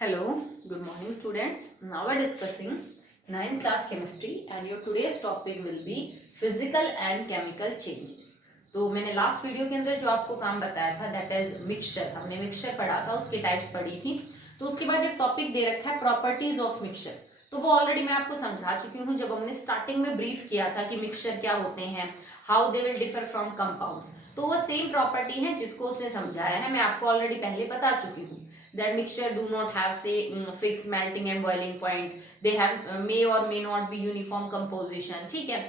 Hello, good morning students. Now we are discussing 9th class chemistry and your today's topic will be physical and chemical changes. तो मैंने last video के अंदर जो आपको काम बताया था दैट इज मिक्सचर, हमने मिक्सचर पढ़ा था, उसकी टाइप्स पढ़ी थी। तो उसके बाद एक टॉपिक दे रखा है प्रॉपर्टीज ऑफ मिक्सचर। तो वो ऑलरेडी मैं आपको समझा चुकी हूँ जब हमने स्टार्टिंग में ब्रीफ किया था कि मिक्सचर क्या होते हैं, how they will differ from compounds. तो वो सेम प्रॉपर्टी है जिसको उसने समझाया है, मैं आपको ऑलरेडी पहले बता चुकी हूँ। That mixture do not have say fixed melting and boiling point. They have may or may not be uniform composition. ठीक है,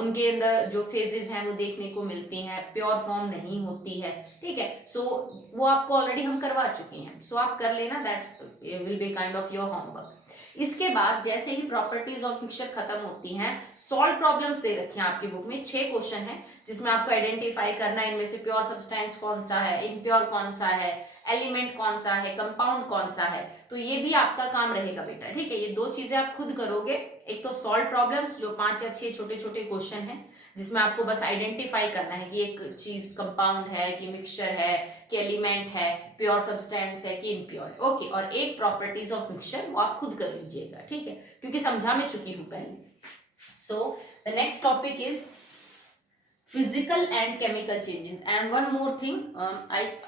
उनके अंदर जो फेजेस हैं वो देखने को मिलती हैं, प्योर फॉर्म नहीं होती है। ठीक है, सो वो आपको ऑलरेडी हम करवा चुके हैं, सो आप कर लेना, that will be kind of your homework. इसके बाद जैसे ही प्रॉपर्टीज ऑफ मिक्सचर खत्म होती हैं, सॉल्व प्रॉब्लम्स दे रखी हैं आपकी बुक में। 6 क्वेश्चन है जिसमें आपको आइडेंटिफाई करना है इनमें से प्योर सब्सटेंस कौन सा है, इम्प्योर कौन सा है, एलिमेंट कौन सा है, कंपाउंड कौन सा है। तो ये भी आपका काम रहेगा बेटा। ठीक है, ये 2 चीजें आप खुद करोगे। एक तो सॉल्व प्रॉब्लम्स जो 5 या 6 छोटे छोटे क्वेश्चन है जिसमें आपको बस आइडेंटिफाई करना है कि एक चीज कंपाउंड है कि मिक्सचर है कि एलिमेंट है, प्योर सब्सटेंस है कि इम्प्योर। ओके, और एक प्रॉपर्टीज ऑफ मिक्सचर वो आप खुद कर लीजिएगा। ठीक है, क्योंकि समझा मैं चुकी हूं पहले। So the next topic is physical and chemical changes. And one more thing,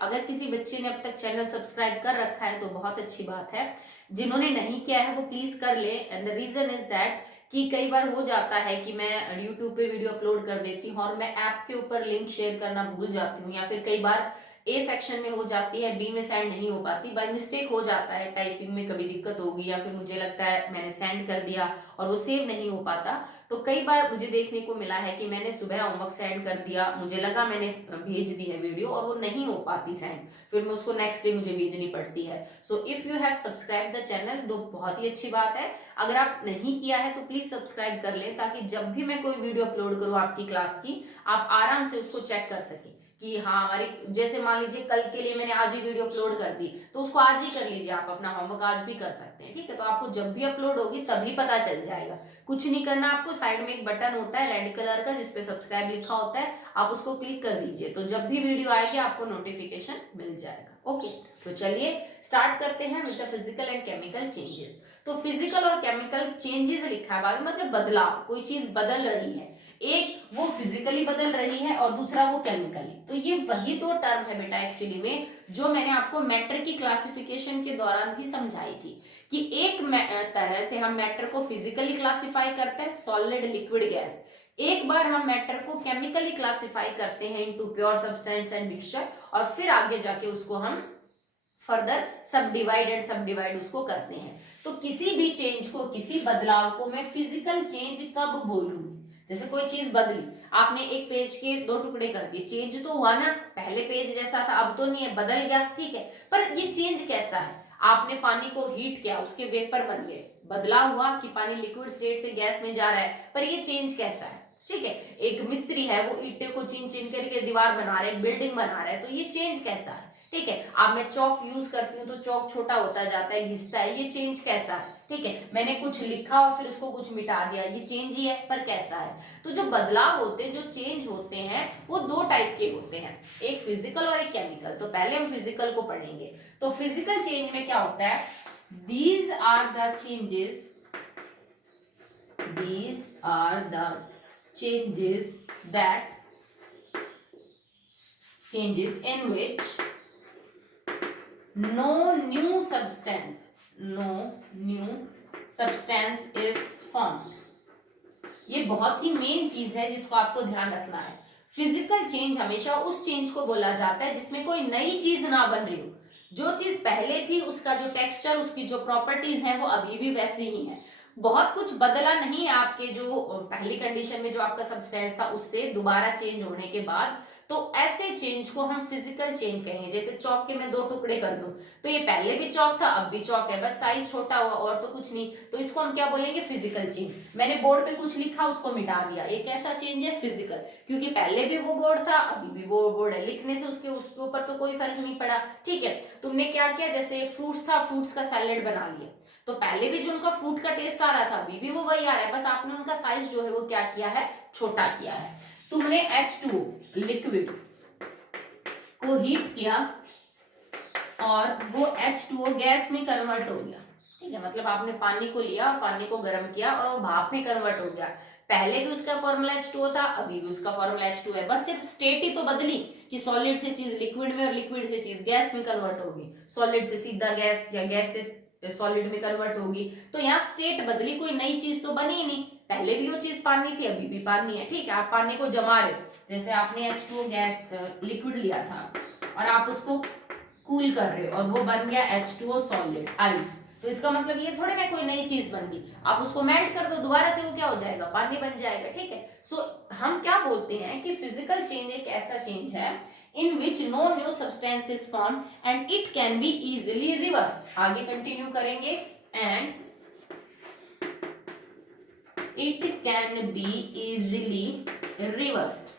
अगर किसी बच्चे ने अब तक चैनल सब्सक्राइब कर रखा है तो बहुत अच्छी बात है, जिन्होंने नहीं किया है वो प्लीज कर ले। And the reason is that कि कई बार हो जाता है कि मैं यूट्यूब पे वीडियो अपलोड कर देती हूँ और मैं ऐप के ऊपर लिंक शेयर करना भूल जाती हूँ, या फिर कई बार ए सेक्शन में हो जाती है, बी में सेंड नहीं हो पाती, बाय मिस्टेक हो जाता है, टाइपिंग में कभी दिक्कत होगी या फिर मुझे लगता है मैंने सेंड कर दिया और वो सेव नहीं हो पाता। तो कई बार मुझे देखने को मिला है कि मैंने सुबह होमवर्क सेंड कर दिया, मुझे लगा मैंने भेज दी है वीडियो और वो नहीं हो पाती सेंड, फिर मैं उसको नेक्स्ट डे मुझे भेजनी पड़ती है। So if you have subscribe the channel तो बहुत ही अच्छी बात है। अगर आप नहीं किया है तो प्लीज सब्सक्राइब कर लें ताकि जब भी मैं कोई वीडियो अपलोड करूँ आपकी क्लास की, आप आराम से उसको चेक कर सकें कि हाँ हमारी, जैसे मान लीजिए कल के लिए मैंने आज ही वीडियो अपलोड कर दी तो उसको आज ही कर लीजिए, आप अपना होमवर्क आज भी कर सकते हैं। ठीक है, तो आपको जब भी अपलोड होगी तभी पता चल जाएगा। कुछ नहीं करना आपको, साइड में एक बटन होता है रेड कलर का जिसपे सब्सक्राइब लिखा होता है, आप उसको क्लिक कर दीजिए तो जब भी वीडियो आएगी आपको नोटिफिकेशन मिल जाएगा। ओके, तो चलिए स्टार्ट करते हैं with the physical and chemical changes. तो फिजिकल और केमिकल चेंजेस लिखा है बाद में, मतलब बदलाव, कोई चीज बदल रही है, एक वो फिजिकली बदल रही है और दूसरा वो केमिकली। तो ये वही 2 टर्म है बेटा एक्चुअली में जो मैंने आपको मैटर की क्लासिफिकेशन के दौरान भी समझाई थी कि एक तरह से हम मैटर को फिजिकली क्लासिफाई करते हैं, सॉलिड लिक्विड गैस। एक बार हम मैटर को केमिकली क्लासिफाई करते हैं into pure substance and mixture, और फिर आगे जाके उसको हम फर्दर सब डिवाइड उसको करते हैं। तो किसी भी चेंज को, किसी बदलाव को मैं फिजिकल चेंज कब बोलूंगी? जैसे कोई चीज बदली, आपने एक पेज के 2 टुकड़े कर दिए, चेंज तो हुआ ना, पहले पेज जैसा था अब तो नहीं है, बदल गया। ठीक है, पर ये चेंज कैसा है? आपने पानी को हीट किया, उसके वेपर बन गए, बदलाव हुआ कि पानी लिक्विड स्टेट से गैस में जा रहा है, पर ये चेंज कैसा है? ठीक है, एक मिस्त्री है वो ईंटे को चीन चीन करके दीवार बना रहा है, एक बिल्डिंग बना रहा है, तो ये चेंज कैसा है? ठीक है, अब मैं चौक यूज करती हूँ तो चौक छोटा होता जाता है, घिसता है, ये चेंज कैसा है? ठीक है, मैंने कुछ लिखा और फिर उसको कुछ मिटा दिया, ये चेंज ही है, पर कैसा है? तो जो बदलाव होते हैं, जो चेंज होते हैं, वो 2 टाइप के होते हैं, एक फिजिकल और एक केमिकल। तो पहले हम फिजिकल को पढ़ेंगे। तो फिजिकल चेंज में क्या होता है? These are the changes that changes in which no new substance is formed। ये बहुत ही मेन चीज है जिसको आपको ध्यान रखना है। फिजिकल चेंज हमेशा उस चेंज को बोला जाता है जिसमें कोई नई चीज ना बन रही हो, जो चीज पहले थी उसका जो टेक्सचर, उसकी जो प्रॉपर्टीज हैं वो अभी भी वैसी ही है, बहुत कुछ बदला नहीं है आपके जो पहली कंडीशन में जो आपका सब्सटेंस था उससे दोबारा चेंज होने के बाद। तो ऐसे चेंज को हम फिजिकल चेंज कहेंगे। जैसे चौक के मैं 2 टुकड़े कर दूं तो ये पहले भी चौक था अब भी चौक है, बस साइज छोटा हुआ और तो कुछ नहीं, तो इसको हम क्या बोलेंगे? Physical change. मैंने बोर्ड पे कुछ लिखा उसको मिटा दिया, ये कैसा चेंज है? फिजिकल, क्योंकि पहले भी वो बोर्ड था अभी भी वो बोर्ड है, लिखने से उसके ऊपर तो कोई फर्क नहीं पड़ा। ठीक है, तुमने क्या किया, जैसे फ्रूट्स था, फ्रूट्स का सैलेड बना लिया, तो पहले भी जो उनका फ्रूट का टेस्ट आ रहा था अभी भी वो वही आ रहा है, बस आपने उनका साइज जो है वो क्या किया है? छोटा किया है। तुमने H2O लिक्विड को हीट किया और वो H2O गैस में कन्वर्ट हो गया। ठीक है, मतलब आपने पानी को लिया और पानी को गर्म किया और वो भाप में कन्वर्ट हो गया। पहले भी उसका फॉर्मूला H2O था, अभी भी उसका फॉर्मूला H2O है, बस सिर्फ स्टेट ही तो बदली कि सॉलिड से चीज लिक्विड में और लिक्विड से चीज गैस में कन्वर्ट होगी, सॉलिड से सीधा गैस या गैस से सॉलिड में कन्वर्ट होगी। तो यहाँ स्टेट बदली, कोई नई चीज तो बनी ही नहीं, पहले भी वो चीज पानी थी, अभी भी पानी है। ठीक है, आप पानी को जमा रहे हो, जैसे आपने H2O गैस लिक्विड लिया था और आप उसको कूल कर रहे हो और वो बन गया H2O सॉलिड आइस, तो इसका मतलब ये थोड़ी ना कोई नई चीज बन गई, आप उसको मेल्ट कर दो दोबारा से, वो क्या हो जाएगा, पानी बन जाएगा। ठीक है, सो हम क्या बोलते हैं कि फिजिकल चेंज एक ऐसा चेंज है in which no new substance is formed and it can be easily reversed। आगे कंटिन्यू करेंगे, and it can be easily reversed।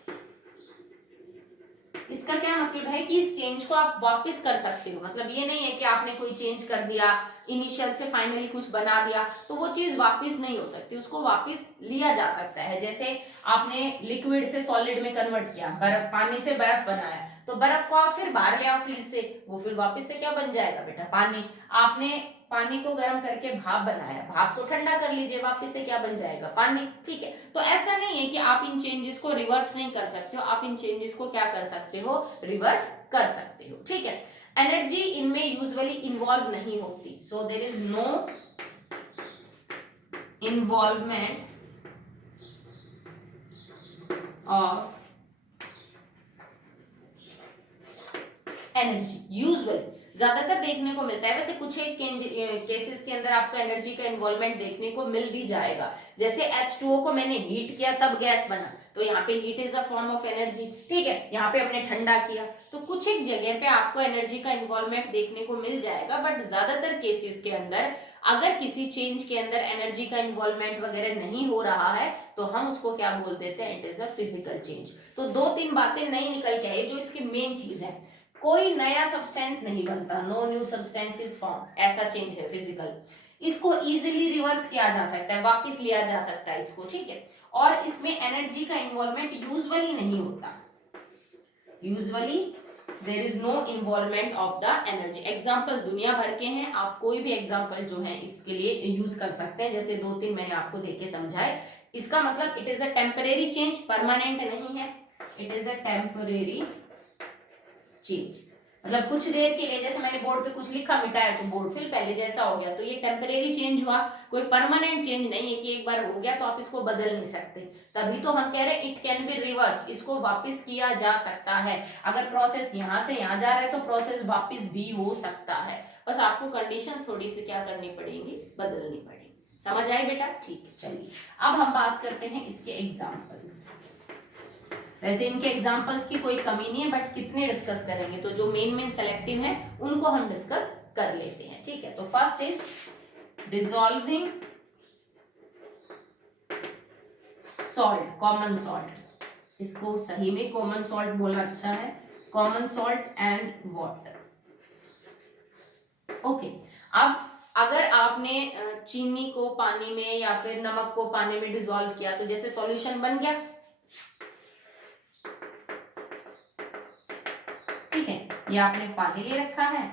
इसका क्या मतलब है कि इस चेंज को आप वापस कर सकते हो, मतलब ये नहीं है कि आपने कोई चेंज कर दिया, इनिशियल से फाइनली कुछ बना दिया तो वो चीज वापस नहीं हो सकती, उसको वापस लिया जा सकता है। जैसे आपने लिक्विड से सॉलिड में कन्वर्ट किया, बर्फ, पानी से बर्फ बनाया, तो बर्फ को आप फिर बाहर ले आओ फ्रीज से, वो फिर वापस से क्या बन जाएगा बेटा, पानी। आपने पानी को गर्म करके भाप बनाया, भाप को ठंडा कर लीजिए, वापस से क्या बन जाएगा, पानी। ठीक है, तो ऐसा नहीं है कि आप इन चेंजेस को रिवर्स नहीं कर सकते हो, आप इन चेंजेस को क्या कर सकते हो, रिवर्स कर सकते हो। ठीक है, एनर्जी इनमें यूजुअली इन्वॉल्व नहीं होती, so there is no involvement of energy. Usually ज्यादातर देखने को मिलता है, वैसे कुछ एक केसेस के अंदर आपको एनर्जी का इन्वॉल्वमेंट देखने को मिल भी जाएगा। जैसे H2O को मैंने हीट किया तब गैस बना, तो यहाँ पे heat is a form of energy. ठीक है, यहाँ पे हमने ठंडा किया, तो कुछ एक जगह पे आपको एनर्जी का इन्वॉल्वमेंट देखने को मिल जाएगा, बट ज्यादातर केसेस के अंदर अगर किसी चेंज के अंदर एनर्जी का इन्वॉल्वमेंट वगैरह नहीं हो रहा है तो हम उसको क्या बोल देते हैं, it is a physical change. तो दो तीन बातें नहीं निकल के आई जो इसकी मेन चीज है, कोई नया सब्सटेंस नहीं बनता, no new substance is form, ऐसा चेंज है फिजिकल। इसको इजीली रिवर्स किया जा सकता है, वापस लिया जा सकता है इसको। ठीक है, और इसमें एनर्जी का इन्वॉल्वमेंट यूजुअली नहीं होता, usually there is no involvement of the energy. Example दुनिया भर के हैं, आप कोई भी एग्जाम्पल जो है इसके लिए यूज कर सकते हैं, जैसे दो तीन मैंने आपको देके समझाए। इसका मतलब it is a temporary change, permanent नहीं है, it is a temporary change, मतलब कुछ देर के लिए, जैसे मैंने बोर्ड पे कुछ लिखा मिटाया तो बोर्ड फिर पहले जैसा हो गया, तो ये टेम्परेरी चेंज हुआ, कोई परमानेंट चेंज नहीं है कि एक बार हो गया तो आप इसको बदल नहीं सकते। तभी तो हम कह रहे हैं इट कैन बी रिवर्स्ड, इसको वापस किया जा सकता है। अगर प्रोसेस यहाँ से यहाँ जा रहा है तो प्रोसेस वापस भी हो सकता है, बस आपको कंडीशंस थोड़ी सी क्या करनी पड़ेगी, बदलनी पड़ेगी। समझ आई बेटा? ठीक है, चलिए अब हम बात करते हैं इसके एग्जाम्पल्स। वैसे इनके एग्जाम्पल्स की कोई कमी नहीं है, बट कितने डिस्कस करेंगे, तो जो मेन सेलेक्टिव है उनको हम डिस्कस कर लेते हैं। ठीक है, तो first is dissolving salt, common salt, इसको सही में कॉमन सॉल्ट बोलना अच्छा है, common salt and water. Okay, अब अगर आपने चीनी को पानी में या फिर नमक को पानी में डिसॉल्व किया तो जैसे सॉल्यूशन बन गया। ठीक है, ये आपने पानी ले रखा है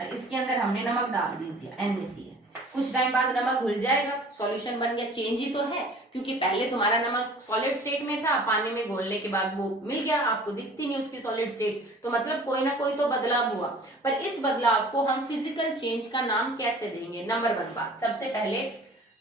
और इसके अंदर हमने नमक डाल दीजिए, NaCl। कुछ टाइम बाद नमक घुल जाएगा, सॉल्यूशन बन गया, चेंज ही तो है, क्योंकि पहले तुम्हारा नमक सॉलिड स्टेट में था, पानी में घोलने के बाद वो मिल गया, आपको दिखती नहीं उसकी सॉलिड स्टेट, तो मतलब कोई ना कोई तो बदलाव हुआ। पर इस बदलाव को हम फिजिकल चेंज का नाम कैसे देंगे? नंबर वन बात, सबसे पहले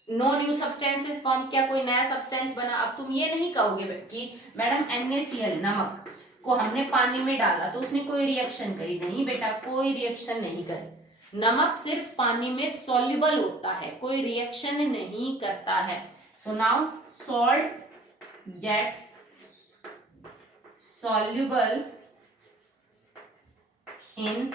नो न्यू सब्सटेंसेस फॉर्म, क्या कोई नया सब्सटेंस बना? अब तुम ये नहीं कहोगे कि मैडम NaCl नमक को हमने पानी में डाला तो उसने कोई रिएक्शन करी, नहीं बेटा, कोई रिएक्शन नहीं करी। नमक सिर्फ पानी में सॉल्युबल होता है, कोई रिएक्शन नहीं करता है। So now salt gets soluble in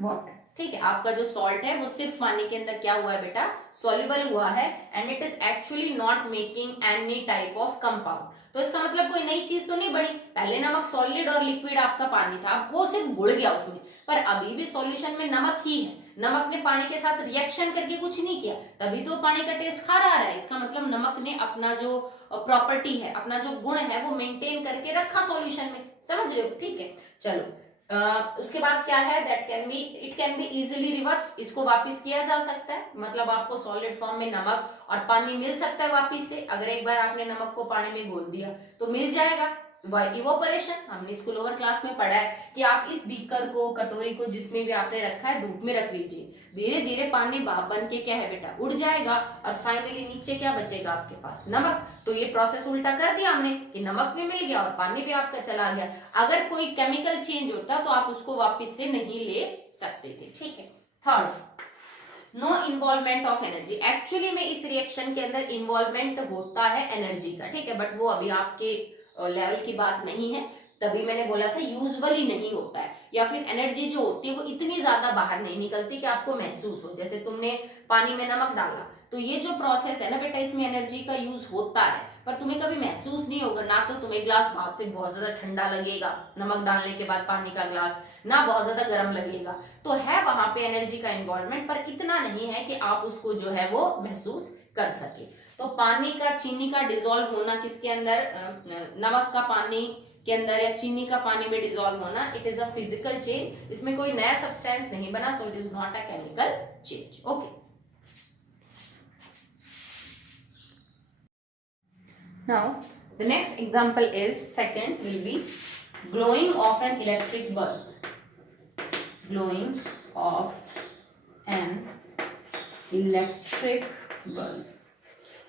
water. ठीक है, आपका जो सॉल्ट है वो सिर्फ पानी के अंदर क्या हुआ है बेटा, सॉल्युबल हुआ है, and it is actually not making any type of compound. तो इसका मतलब कोई नई चीज तो नहीं बनी, पहले नमक सॉलिड और लिक्विड आपका पानी था, वो सिर्फ गुड़ गया उसमें, पर अभी भी सॉल्यूशन में नमक ही है, नमक ने पानी के साथ रिएक्शन करके कुछ नहीं किया, तभी तो पानी का टेस्ट खारा आ रहा है। इसका मतलब नमक ने अपना जो प्रॉपर्टी है, अपना जो गुण है वो मेंटेन करके रखा सॉल्यूशन में, समझ रहे हो? ठीक है, चलो उसके बाद क्या है, that can be, it can be easily reverse, इसको वापस किया जा सकता है, मतलब आपको सॉलिड फॉर्म में नमक और पानी मिल सकता है वापस से। अगर एक बार आपने नमक को पानी में घोल दिया तो मिल जाएगा। इवोपरेशन, हमने इसको लोअर क्लास में पढ़ा है कि आप इस बीकर को, कटोरी को, जिसमें भी आपने रखा है, धूप में रख लीजिए, धीरे धीरे पानी भाप बन के क्या है बेटा, उड़ जाएगा और फाइनली नीचे क्या बचेगा आपके पास, नमक। तो ये प्रोसेस उल्टा कर दिया हमने कि नमक भी मिल गया और पानी भी आपका चला गया। अगर कोई केमिकल चेंज होता तो आप उसको वापस से नहीं ले सकते थे, ठीक है। Third, no involvement of energy. Actually में इस रिएक्शन के अंदर इन्वॉल्वमेंट होता है एनर्जी का, ठीक है, बट वो अभी आपके लेवल की बात नहीं है, तभी मैंने बोला था यूजुअली नहीं होता है, या फिर एनर्जी जो होती है वो इतनी ज्यादा बाहर नहीं निकलती कि आपको महसूस हो। जैसे तुमने पानी में नमक डाला तो ये जो प्रोसेस है ना बेटा, इसमें एनर्जी का यूज होता है, पर तुम्हें कभी महसूस नहीं होगा। ना तो तुम्हें ग्लास बात से बहुत ज्यादा ठंडा लगेगा नमक डालने के बाद पानी का ग्लास, ना बहुत ज्यादा गर्म लगेगा। तो है वहां पे एनर्जी का इन्वॉल्वमेंट, पर इतना नहीं है कि आप उसको जो है वो महसूस कर सके। तो पानी का, चीनी का डिजोल्व होना किसके अंदर, नमक का पानी के अंदर या चीनी का पानी में डिजोल्व होना, it is a physical change. इसमें कोई नया सब्सटेंस नहीं बना, so it is not a chemical change. Okay, now the next example is second will be glowing of an electric bulb. Glowing of an electric bulb,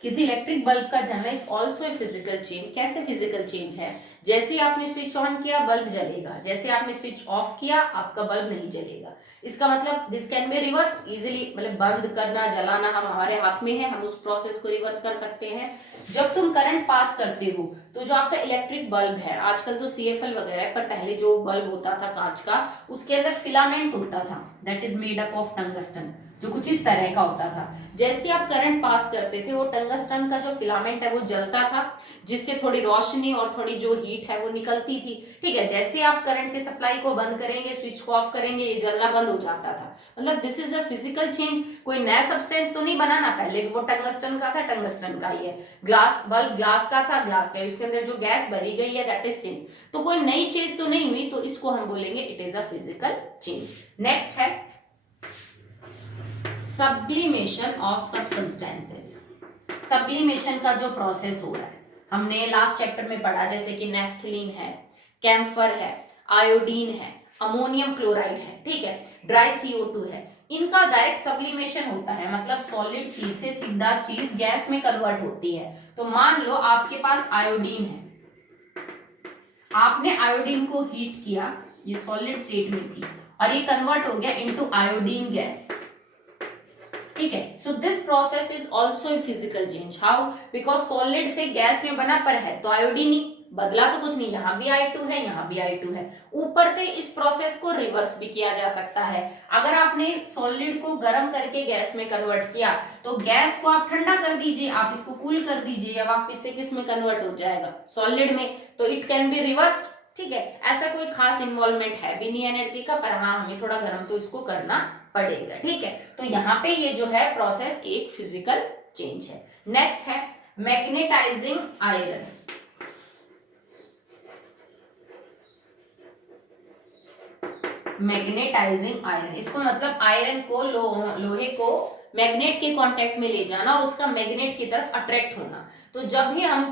किसी electric bulb का जलना is also physical change. कैसे physical change है, जैसे आपने switch on किया bulb जलेगा, जैसे आपने स्विच ऑफ किया आपका बल्ब नहीं जलेगा। इसका मतलब this can be reverse easily, मतलब बंद करना, जलाना हम हमारे हाथ में है, हम उस प्रोसेस को रिवर्स कर सकते हैं। जब तुम करंट पास करते हो तो जो आपका इलेक्ट्रिक बल्ब है, आजकल तो CFL वगैरह है, पर पहले जो बल्ब होता था कांच का, उसके अंदर फिलामेंट होता था, that is made up of tungsten, जो कुछ इस तरह का होता था। जैसे आप करंट पास करते थे वो टंगस्टन का जो फिलामेंट है वो जलता था, जिससे थोड़ी रोशनी और थोड़ी जो हीट है वो निकलती थी, ठीक है। जैसे आप करंट की सप्लाई को बंद करेंगे, स्विच को ऑफ करेंगे, ये जलना बंद हो जाता था। मतलब this is a physical change. कोई नया सब्सटेंस तो नहीं बनाना, पहले भी वो टंगस्टन का था, टंगस्टन का ही है। ग्लास बल्ब ग्लास का था, ग्लास का, उसके अंदर जो गैस भरी गई है दैट इज सेम। तो कोई नई चीज तो नहीं हुई, तो इसको हम बोलेंगे it is a physical change. Next है सब्लिमेशन ऑफ सब सब्सटेंसेस। सब्लिमेशन का जो प्रोसेस हो रहा है, हमने लास्ट चैप्टर में पढ़ा, जैसे कि नेफ्थलीन है, कैम्फर है, आयोडीन है, अमोनियम क्लोराइड है, ठीक है, ड्राई CO2 है, इनका डायरेक्ट सब्लिमेशन होता है, मतलब सॉलिड चीज से सीधा चीज गैस में कन्वर्ट होती है। तो मान लो आपके पास आयोडीन है, आपने आयोडीन को हीट किया, ये सॉलिड स्टेट में थी और ये कन्वर्ट हो गया इनटू आयोडीन गैस, ठीक है। So this process is also a physical change. How, because solid से गैस में बना, पर है तो आयोडीन ही, बदला तो कुछ नहीं, यहाँ भी I2 है, यहाँ भी I2 है। ऊपर से इस प्रोसेस को रिवर्स भी किया जा सकता है। अगर आपने सॉलिड को गर्म करके गैस में कन्वर्ट किया तो गैस को आप ठंडा कर दीजिए, आप इसको कूल कर दीजिए, या वापस से किस में कन्वर्ट हो जाएगा, सॉलिड में। तो इट कैन बी रिवर्स्ड, ठीक है। ऐसा कोई खास इन्वॉल्वमेंट है भी नहीं एनर्जी का, पर हाँ हमें थोड़ा गर्म तो इसको करना पड़ेगा, ठीक है। तो यहाँ पे ये जो है प्रोसेस एक फिजिकल चेंज है। नेक्स्ट है मैग्नेटाइजिंग आयरन। मैग्नेटाइजिंग आयरन, इसको मतलब आयरन को, लोहे को मैग्नेट के कांटेक्ट में ले जाना और उसका मैग्नेट की तरफ अट्रैक्ट होना। तो जब भी हम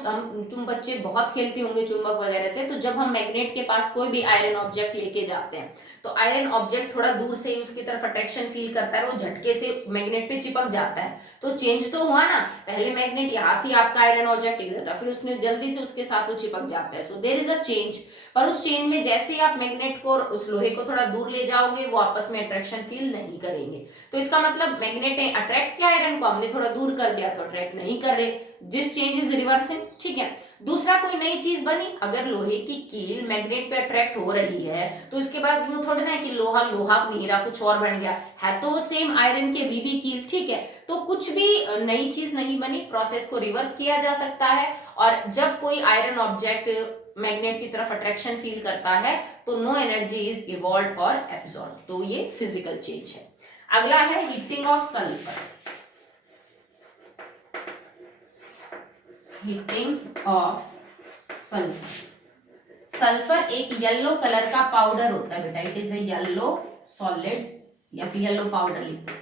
तुम बच्चे बहुत खेलते होंगे चुंबक वगैरह से, तो जब हम मैग्नेट के पास कोई भी आयरन ऑब्जेक्ट लेके जाते हैं तो आयरन ऑब्जेक्ट थोड़ा दूर से ही उसकी तरफ अट्रैक्शन फील करता है, वो झटके से मैग्नेट पे चिपक जाता है। तो चेंज तो हुआ ना, पहले मैग्नेट यहाँ थी, आपका आयरन ऑब्जेक्ट इधर था, फिर उसने जल्दी से उसके साथ वो चिपक जाता है। So there is a change. पर उस चेंज में जैसे ही आप मैग्नेट को, उस लोहे को थोड़ा दूर ले जाओगे, वो आपस में अट्रैक्शन फील नहीं करेंगे। तो इसका मतलब मैग्नेट ने अट्रैक्ट किया आयरन को, हमने थोड़ा दूर कर दिया तो अट्रैक्ट नहीं कर रहे, जिस चेंज इज रिवर्सिंग, ठीक है। दूसरा कोई नई चीज बनी, अगर लोहे की कील मैग्नेट पे अट्रैक्ट हो रही है तो इसके बाद यूं थोड़ा ना कि लोहा लोहा नहीं रहा, कुछ और बन गया है, तो वो सेम आयरन के भी कील, ठीक है। तो कुछ भी नई चीज नहीं बनी, प्रोसेस को रिवर्स किया जा सकता है। और जब कोई आयरन ऑब्जेक्ट मैग्नेट की तरफ अट्रैक्शन फील करता है तो नो एनर्जी इज इवॉल्व और एब्सॉर्ब, तो ये फिजिकल चेंज है। अगला है heating of sulphur. Heating of sulphur, sulphur एक येलो कलर का पाउडर होता है बेटा, it is a yellow solid या फिर येलो पाउडर लिखते।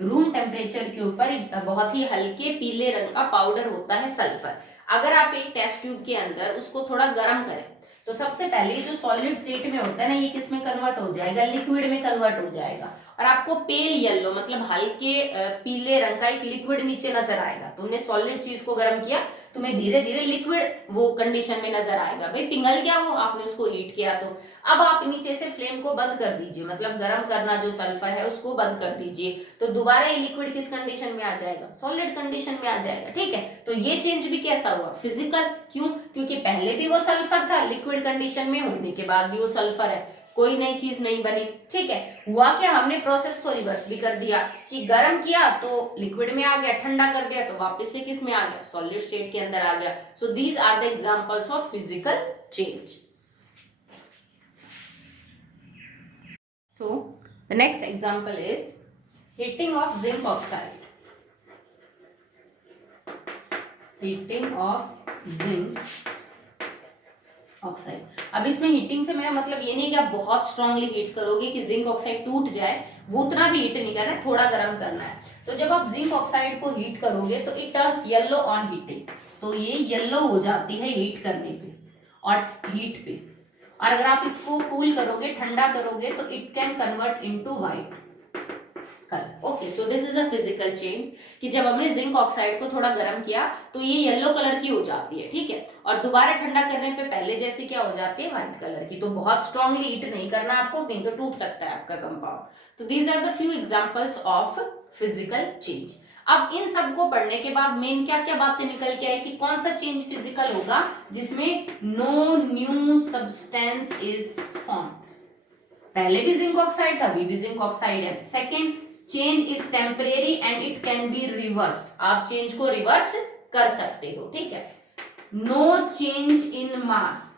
रूम टेम्परेचर के ऊपर बहुत ही हल्के पीले रंग का पाउडर होता है सल्फर। अगर आप एक टेस्ट ट्यूब के अंदर उसको थोड़ा गर्म करें तो सबसे पहले जो सॉलिड स्टेट में होता है ना, ये किस में कन्वर्ट हो जाएगा, लिक्विड में कन्वर्ट हो जाएगा, और आपको पेल येलो मतलब हल्के पीले रंग का एक लिक्विड नीचे नजर आएगा। तुमने सॉलिड चीज को गर्म किया, तुम्हें धीरे धीरे लिक्विड वो कंडीशन में नजर आएगा। भाई पिघल गया वो, आपने उसको हीट किया। तो अब आप नीचे से फ्लेम को बंद कर दीजिए, मतलब गर्म करना जो सल्फर है उसको बंद कर दीजिए, तो दोबारा ये लिक्विड किस कंडीशन में आ जाएगा, सॉलिड कंडीशन में आ जाएगा। ठीक है, तो ये चेंज भी कैसा हुआ, फिजिकल। क्यों? क्योंकि पहले भी वो सल्फर था, लिक्विड कंडीशन में होने के बाद भी वो सल्फर है, कोई नई चीज नहीं बनी। ठीक है, हुआ क्या, हमने प्रोसेस को रिवर्स भी कर दिया कि गर्म किया तो लिक्विड में आ गया, ठंडा कर दिया तो वापस से किस में आ गया, सॉलिड स्टेट के अंदर आ गया। So these are the examples of physical change. So the next example is heating of zinc oxide. Heating of zinc oxide. अब इसमें हीटिंग से मेरा मतलब ये नहीं कि आप बहुत स्ट्रांगली हीट करोगे कि जिंक ऑक्साइड टूट जाए, वो उतना भी हीट नहीं करना है, थोड़ा गर्म करना है। तो जब आप जिंक ऑक्साइड को हीट करोगे तो it turns yellow on heating, तो ये येलो हो जाती है हीट करने पे और हीट पे। और अगर आप इसको कूल करोगे, ठंडा करोगे, तो it can convert into white colour. Okay, so this is a physical change कि जब हमने जिंक ऑक्साइड को थोड़ा गर्म किया तो ये येलो कलर की हो जाती है। ठीक है, और दोबारा ठंडा करने पे पहले जैसे क्या हो जाती है, व्हाइट कलर की। तो बहुत स्ट्रांगली हीट नहीं करना आपको, नहीं तो टूट सकता है आपका कंपाउंड। तो these are the few examples of physical change. अब इन सबको पढ़ने के बाद मेन क्या क्या बातें निकल के आई कि कौन सा चेंज फिजिकल होगा जिसमें no new substance is form. पहले भी जिंक ऑक्साइड था, अभी भी जिंक ऑक्साइड है। Second, change is temporary and it can be reversed, आप चेंज को रिवर्स कर सकते हो। ठीक है, नो चेंज इन मास,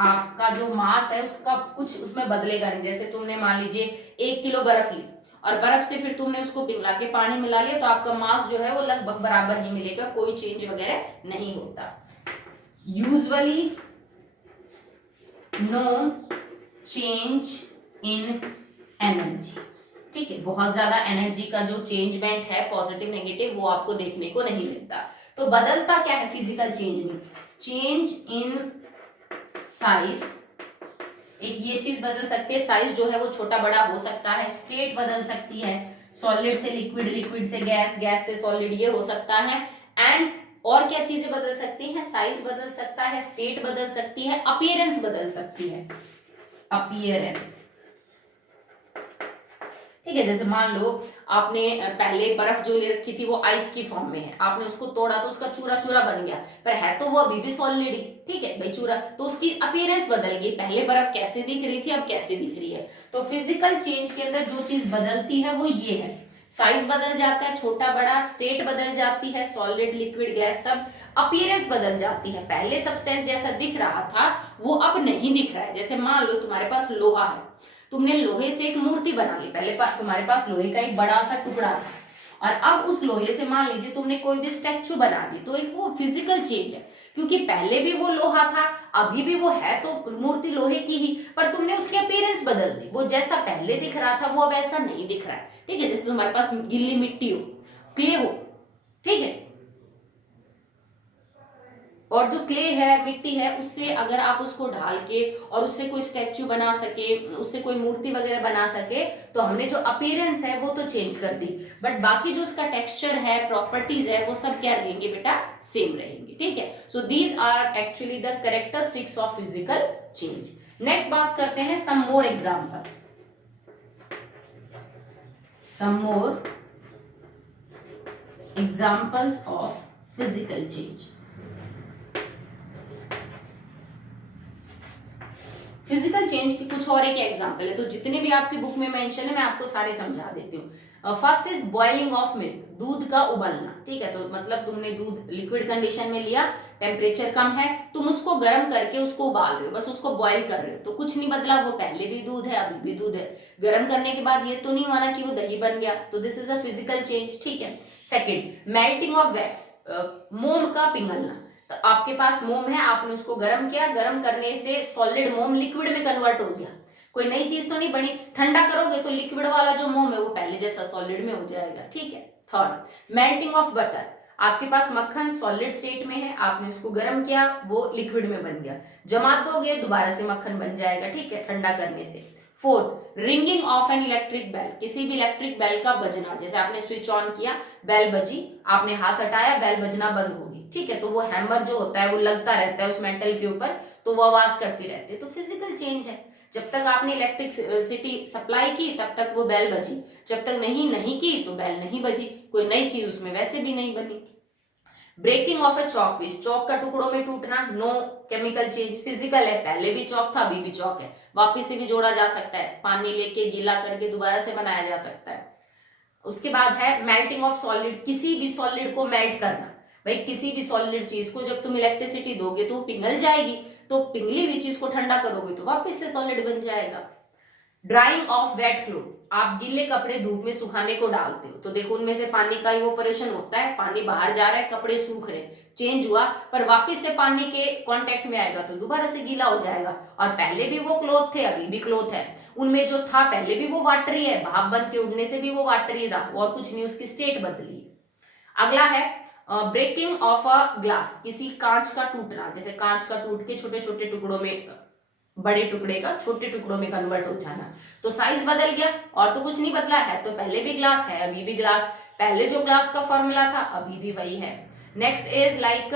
आपका जो मास है उसका कुछ उसमें बदलेगा नहीं। जैसे तुमने मान लीजिए 1 किलो बर्फ ली और बर्फ से फिर तुमने उसको पिघला के पानी मिला लिया, तो आपका मास जो है वो लगभग बराबर ही मिलेगा, कोई चेंज वगैरह नहीं होता। Usually no change in energy. ठीक है, बहुत ज्यादा एनर्जी का जो चेंजमेंट है पॉजिटिव नेगेटिव वो आपको देखने को नहीं मिलता। तो बदलता क्या है फिजिकल चेंज में, चेंज इन साइज, एक ये चीज बदल सकती है, साइज जो है वो छोटा बड़ा हो सकता है, स्टेट बदल सकती है, सॉलिड से लिक्विड, लिक्विड से गैस, गैस से सॉलिड, ये हो सकता है। एंड और क्या चीजें बदल सकती हैं, साइज बदल सकता है, स्टेट बदल सकती है, अपीयरेंस बदल सकती है, अपीयरेंस। ठीक है, जैसे मान लो आपने पहले बर्फ जो ले रखी थी वो आइस की फॉर्म में है, आपने उसको तोड़ा तो उसका चूरा चूरा बन गया, पर है तो वो अभी भी सॉलिड ही। ठीक है भाई, चूरा, तो उसकी अपीयरेंस बदल गई, पहले बर्फ कैसे दिख रही थी अब कैसे दिख रही है। तो फिजिकल चेंज के अंदर जो चीज बदलती है वो ये है, साइज बदल जाता है छोटा बड़ा, स्टेट बदल जाती है, सॉलिड लिक्विड गैस सब, अपीयरेंस बदल जाती है, पहले सब्सटेंस जैसा दिख रहा था वो अब नहीं दिख रहा है। जैसे मान लो तुम्हारे पास लोहा है, तुमने लोहे से एक मूर्ति बना ली, पहले तुम्हारे पास लोहे का एक बड़ा सा टुकड़ा था, और अब उस लोहे से मान लीजिए तुमने कोई भी स्टैचू बना दी, तो एक वो फिजिकल चेंज है, क्योंकि पहले भी वो लोहा था, अभी भी वो है, तो मूर्ति लोहे की ही, पर तुमने उसकी अपीयरेंस बदल दी, वो जैसा पहले दिख रहा था वो अब ऐसा नहीं दिख रहा है। ठीक है, जैसे तुम्हारे पास गीली मिट्टी हो, क्ले हो, ठीक है, और जो क्ले है, मिट्टी है, उससे अगर आप उसको ढाल के और उससे कोई स्टैच्यू बना सके, उससे कोई मूर्ति वगैरह बना सके, तो हमने जो अपीयरेंस है वो तो चेंज कर दी, बट बाकी जो उसका टेक्सचर है, प्रॉपर्टीज है, वो सब क्या रहेंगे बेटा, सेम रहेंगे। ठीक है, so these are actually the characteristics of physical change. Next बात करते हैं some more example, some more examples of physical change. Physical change की कुछ और एक एग्जांपल है, तो जितने भी आपकी बुक में मेंशन है मैं आपको सारे समझा देती हूँ। First is boiling of milk, दूध का उबलना। ठीक है, तो मतलब तुमने दूध लिक्विड कंडीशन में लिया, टेम्परेचर कम है, तुम उसको गर्म करके उसको उबाल रहे हो, बस उसको बॉइल कर रहे हो, तो कुछ नहीं बदला, वो पहले भी दूध है अभी भी दूध है। गर्म करने के बाद ये तो नहीं हुआ ना कि वो दही बन गया, तो this is a physical change. ठीक है, सेकेंड मेल्टिंग ऑफ वैक्स, मोम का पिघलना, तो आपके पास मोम है, आपने उसको गर्म किया, गर्म करने से सॉलिड मोम लिक्विड में कन्वर्ट हो गया, कोई नई चीज तो नहीं बनी। ठंडा करोगे तो लिक्विड वाला जो मोम है वो पहले जैसा सॉलिड में हो जाएगा, ठीक है। Third, melting of butter. आपके पास मक्खन सॉलिड स्टेट में है, आपने उसको गर्म किया, वो लिक्विड में बन गया, जमा दोगे दोबारा से मक्खन बन जाएगा, ठीक है, ठंडा करने से। Fourth, ringing of an electric bell. किसी भी इलेक्ट्रिक बेल का बजना, जैसे आपने स्विच ऑन किया, बेल बजी, आपने हाथ हटाया, बेल बजना बंद होगी, ठीक है, तो वो हैमर जो होता है वो लगता रहता है उस मेटल के ऊपर, तो वो आवाज करती रहती है, तो फिजिकल चेंज है। जब तक आपने इलेक्ट्रिसिटी सप्लाई की तब तक वो बेल बजी, जब तक नहीं की तो बेल नहीं बजी, कोई नई चीज उसमें वैसे भी नहीं बनी। Breaking of a chalk piece. Chalk का टुकड़ों में टूटना, नो केमिकल चेंज, फिजिकल है, पहले भी चौक था अभी भी चौक है, वापिस से भी जोड़ा जा सकता है, पानी लेके गीला करके दोबारा से बनाया जा सकता है। उसके बाद है मेल्टिंग ऑफ सॉलिड। किसी भी सॉलिड को मेल्ट करना, भाई किसी भी सॉलिड चीज को जब तुम इलेक्ट्रिसिटी दोगे तो पिघल जाएगी, तो पिघली हुई चीज को ठंडा करोगे तो वापस से सॉलिड बन जाएगा। Drying of wet cloth. आप गीले कपड़े धूप में सुखाने को डालते हो तो देखो उनमें से पानी का इवोपरेशन होता है, पानी बाहर जा रहा है, कपड़े सूख रहे, चेंज हुआ, पर वापस से पानी के कांटेक्ट में आएगा तो दोबारा से गीला हो जाएगा, और पहले भी वो क्लोथ थे अभी भी क्लोथ है, उनमें जो था पहले भी वो वाटरी है, भाप बन के उड़ने से भी वो वाटरी रहा, और कुछ नहीं, उसकी स्टेट बदली। अगला है ब्रेकिंग ऑफ अ ग्लास। किसी कांच का टूटना, जैसे कांच का टूट के छोटे छोटे टुकड़ों में, बड़े टुकड़े का छोटे टुकड़ों में कन्वर्ट हो जाना, तो साइज बदल गया, और तो कुछ नहीं बदला है, तो पहले भी ग्लास है अभी भी ग्लास, पहले जो ग्लास का फॉर्मूला था अभी भी वही है। Next is like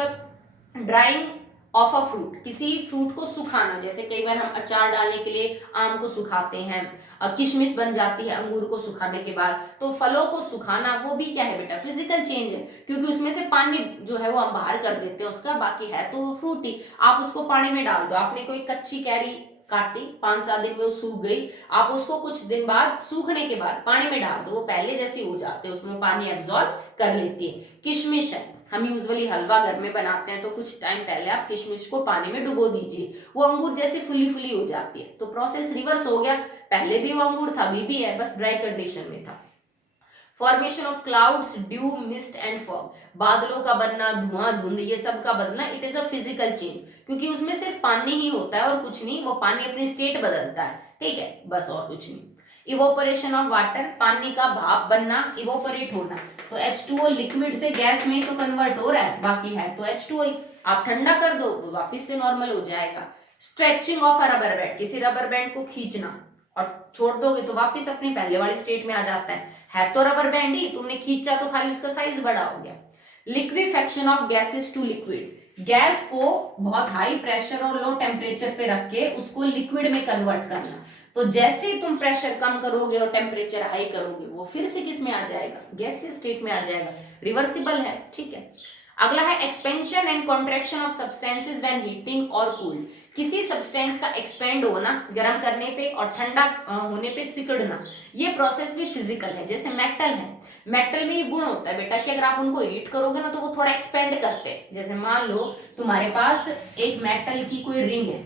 drying of a fruit. किसी फ्रूट को सुखाना, जैसे कई बार हम अचार डालने के लिए आम को सुखाते हैं, किशमिश बन जाती है अंगूर को सुखाने के बाद, तो फलों को सुखाना वो भी क्या है बेटा, फिजिकल चेंज है, क्योंकि उसमें से पानी जो है वो हम बाहर कर देते हैं उसका, बाकी है तो वो फ्रूट ही, आप उसको पानी में डाल दो। आपने कोई कच्ची कैरी काटी, 5-7 दिन में वो सूख गई, आप उसको कुछ दिन बाद सूखने के बाद पानी में डाल दो, वो पहले जैसी हो जाते हैं, उसमें पानी एब्जॉर्ब कर लेती है। किशमिश है, हम यूजुअली हलवा घर में बनाते हैं, तो कुछ टाइम पहले आप किशमिश को पानी में डुबो दीजिए, वो अंगूर जैसे फुली फुली हो जाती है, तो प्रोसेस रिवर्स हो गया, पहले भी वो अंगूर था अभी भी है, बस ड्राई कंडीशन में था। Formation of clouds, due, mist and fog. बादलों का बनना, धुआं, धुंध, ये सब का बनना, it is a physical change, क्योंकि उसमें सिर्फ पानी ही होता है और कुछ नहीं, वो पानी अपनी स्टेट बदलता है, ठीक है, बस और कुछ नहीं। इवोपरेशन ऑफ वाटर, पानी का भाप बनना, इवोपरेट होना, तो H2O लिक्विड से गैस में तो कन्वर्ट हो रहा है, बाकी है तो H2O ही, आप ठंडा कर दो वो वापिस से नॉर्मल हो जाएगा। Stretching of a rubber band. किसी रबर बैंड को खींचना और छोड़ दोगे तो वापिस अपनी पहले वाली स्टेट में आ जाता है तो रबर बैंड ही, तुमने खींचा तो खाली उसका साइज बड़ा हो गया। Liquefaction of gases to liquid. Gas को बहुत हाई प्रेशर और लो टेम्परेचर पे रख के उसको लिक्विड में कन्वर्ट करना, तो जैसे ही तुम प्रेशर कम करोगे और टेम्परेचर हाई करोगे वो फिर से किस में आ जाएगा, गैसियस स्टेट में आ जाएगा, रिवर्सिबल है, ठीक है। अगला है expansion and contraction of substances when heating और कूल्ड। किसी सब्सटेंस का एक्सपेंड होना गर्म करने पे और ठंडा होने पे सिकुड़ना, ये प्रोसेस भी फिजिकल है। जैसे मेटल है, मेटल में ये गुण होता है बेटा कि अगर आप उनको हीट करोगे ना तो वो थोड़ा एक्सपेंड करते हैं। जैसे मान लो तुम्हारे पास एक मेटल की कोई रिंग है,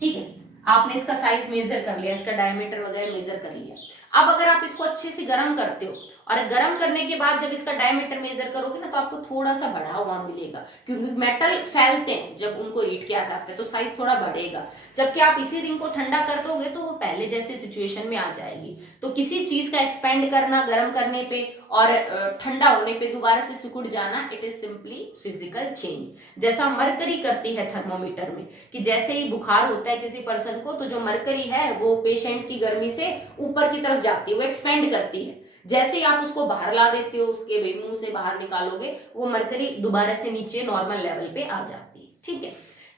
ठीक है, आपने इसका साइज मेजर कर लिया, इसका डायमीटर वगैरह मेजर कर लिया, अब अगर आप इसको अच्छे से गर्म करते हो और गर्म करने के बाद जब इसका डायमीटर मेजर करोगे ना तो आपको थोड़ा सा बढ़ा हुआ मिलेगा, क्योंकि मेटल फैलते हैं जब उनको हीट किया जाता है तो साइज थोड़ा बढ़ेगा। जबकि आप इसी रिंग को ठंडा कर दोगे तो वो पहले जैसे सिचुएशन में आ जाएगी। तो किसी चीज का एक्सपेंड करना गर्म करने पे और ठंडा होने पे दोबारा से सिकुड़ जाना, it is simply physical change. जैसा मरकरी करती है थर्मोमीटर में, कि जैसे ही बुखार होता है किसी पर्सन को तो जो मरकरी है वो पेशेंट की गर्मी से ऊपर की तरफ जाती है, वो एक्सपेंड करती है, जैसे ही आप उसको बाहर ला देते हो, उसके मुंह से बाहर निकालोगे, वो मरकरी दोबारा से नीचे नॉर्मल लेवल पे आ जाती है, ठीक है।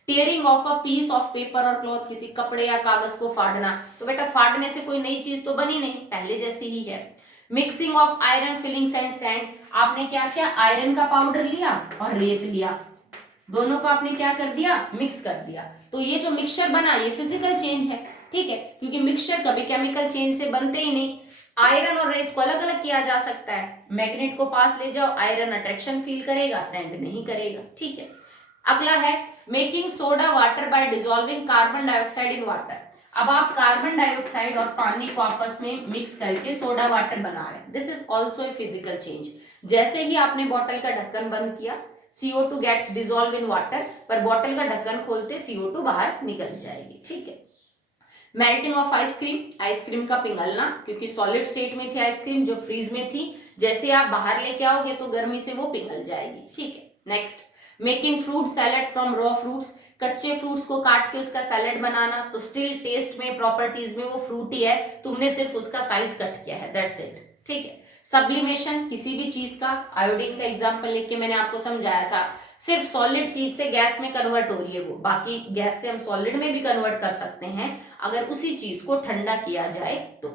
Tearing of a piece of paper और क्लॉथ, किसी कपड़े या कागज को फाड़ना, तो बेटा फाड़ने से कोई नई चीज तो बनी नहीं, पहले जैसी ही है। Mixing of iron filings and sand, आपने क्या किया, आयरन का पाउडर लिया और रेत लिया, दोनों का आपने क्या कर दिया, मिक्स कर दिया, तो ये जो मिक्सचर बना ये फिजिकल चेंज है, ठीक है, क्योंकि मिक्सचर कभी केमिकल चेंज से बनते ही नहीं। आयरन और रेत को अलग अलग किया जा सकता है, मैग्नेट को पास ले जाओ, आयरन अट्रैक्शन फील करेगा, सैंड नहीं करेगा, ठीक है। अगला है making soda water bye dissolving carbon dioxide in water. अब आप कार्बन डाइऑक्साइड और पानी को आपस में मिक्स करके सोडा वाटर बना रहे हैं, this is also a physical change. जैसे ही आपने बॉटल का ढक्कन बंद किया, CO2 gets dissolve in water, पर बॉटल का ढक्कन खोलते CO2 बाहर निकल जाएगी, ठीक है। मेल्टिंग ऑफ आइसक्रीम, आइसक्रीम का पिघलना, क्योंकि सॉलिड स्टेट में थी आइसक्रीम जो फ्रीज में थी, जैसे आप बाहर लेके आओगे तो गर्मी से वो पिघल जाएगी, ठीक है। Next, making fruit salad from raw fruits, कच्चे फ्रूट्स को काट के उसका सैलेड बनाना, तो स्टिल टेस्ट में प्रॉपर्टीज में वो फ्रूटी है, तुमने सिर्फ उसका साइज कट किया है, दैट्स इट, ठीक है। सब्लिमेशन, किसी भी चीज का, आयोडीन का एग्जांपल लेके मैंने आपको समझाया था, सिर्फ सॉलिड चीज से गैस में कन्वर्ट हो रही है वो, बाकी गैस से हम सॉलिड में भी कन्वर्ट कर सकते हैं अगर उसी चीज को ठंडा किया जाए तो।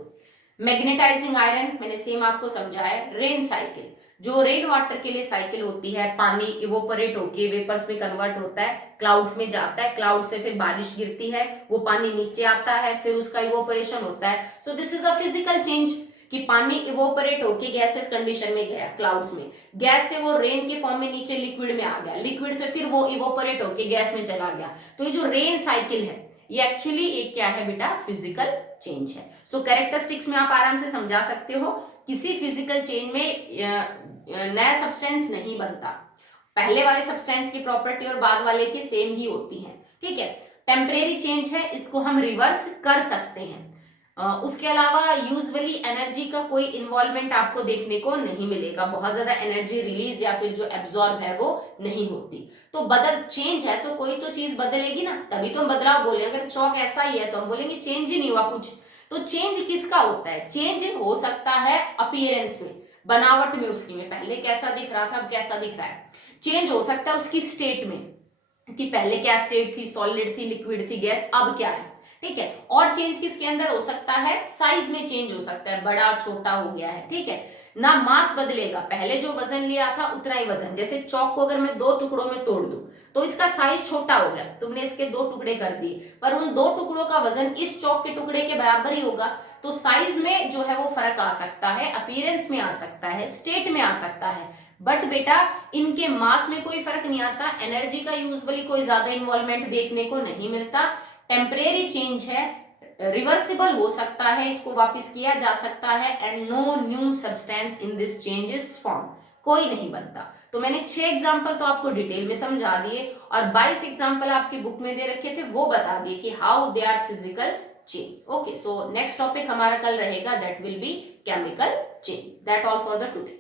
मैग्नेटाइजिंग आयरन, मैंने सेम आपको समझाया। रेन साइकिल, जो रेन वाटर के लिए साइकिल होती है, पानी इवोपरेट होके वेपर्स में कन्वर्ट होता है, क्लाउड्स में जाता है, क्लाउड से फिर बारिश गिरती है, वो पानी नीचे आता है, फिर उसका इवोपरेशन होता है। So this is a physical change कि पानी इवोपरेट होके गैसेस कंडीशन में गया क्लाउड्स में, गैस से वो रेन के फॉर्म में नीचे लिक्विड में आ गया, लिक्विड से फिर वो इवोपरेट होके गैस में चला गया। तो ये जो रेन साइकिल है ये एक्चुअली एक क्या है बेटा, फिजिकल चेंज है। सो कैरेक्टरिस्टिक्स में आप आराम से समझा सकते हो, किसी फिजिकल चेंज में नया सब्सटेंस नहीं बनता, पहले वाले सब्सटेंस की प्रॉपर्टी और बाद वाले की सेम ही होती है, ठीक है। टेम्परेरी चेंज है, इसको हम रिवर्स कर सकते हैं। उसके अलावा यूजुअली एनर्जी का कोई इन्वॉल्वमेंट आपको देखने को नहीं मिलेगा, बहुत ज्यादा एनर्जी रिलीज या फिर जो एब्जॉर्ब है वो नहीं होती। तो बदल चेंज है तो कोई तो चीज बदलेगी ना, तभी तो हम बदलाव बोले। अगर चौक ऐसा ही है तो हम बोलेंगे चेंज ही नहीं हुआ कुछ। तो चेंज किसका होता है? चेंज हो सकता है अपीयरेंस में, बनावट में, उसकी में पहले कैसा दिख रहा था अब कैसा दिख रहा है। चेंज हो सकता है उसकी स्टेट में, कि पहले क्या स्टेट थी, सॉलिड थी, लिक्विड थी, गैस, अब क्या है, ठीक है। और चेंज किसके अंदर हो सकता है? साइज में चेंज हो सकता है, बड़ा छोटा हो गया है, ठीक है ना। मास बदलेगा, पहले जो वजन लिया था उतना ही वजन, जैसे चौक को अगर मैं 2 टुकड़ों में तोड़ दूं तो इसका साइज छोटा हो गया, तुमने इसके 2 टुकड़े कर दिए, पर उन 2 टुकड़ों का वजन इस चौक के टुकड़े के बराबर ही होगा। तो साइज में जो है वो फर्क आ सकता है, अपीयरेंस में आ सकता है, स्टेट में आ सकता है, बट बेटा इनके मास में कोई फर्क नहीं आता। एनर्जी का यूजुअली कोई ज्यादा इन्वॉल्वमेंट देखने को नहीं मिलता। टेम्परेरी चेंज है, रिवर्सिबल हो सकता है, इसको वापस किया जा सकता है, and no new substance in this changes form, कोई नहीं बनता। तो मैंने 6 एग्जांपल तो आपको डिटेल में समझा दिए और 22 एग्जांपल आपकी बुक में दे रखे थे, वो बता दिए कि how they are physical change. Okay, so next topic हमारा कल रहेगा, that will be chemical change. That all for the today.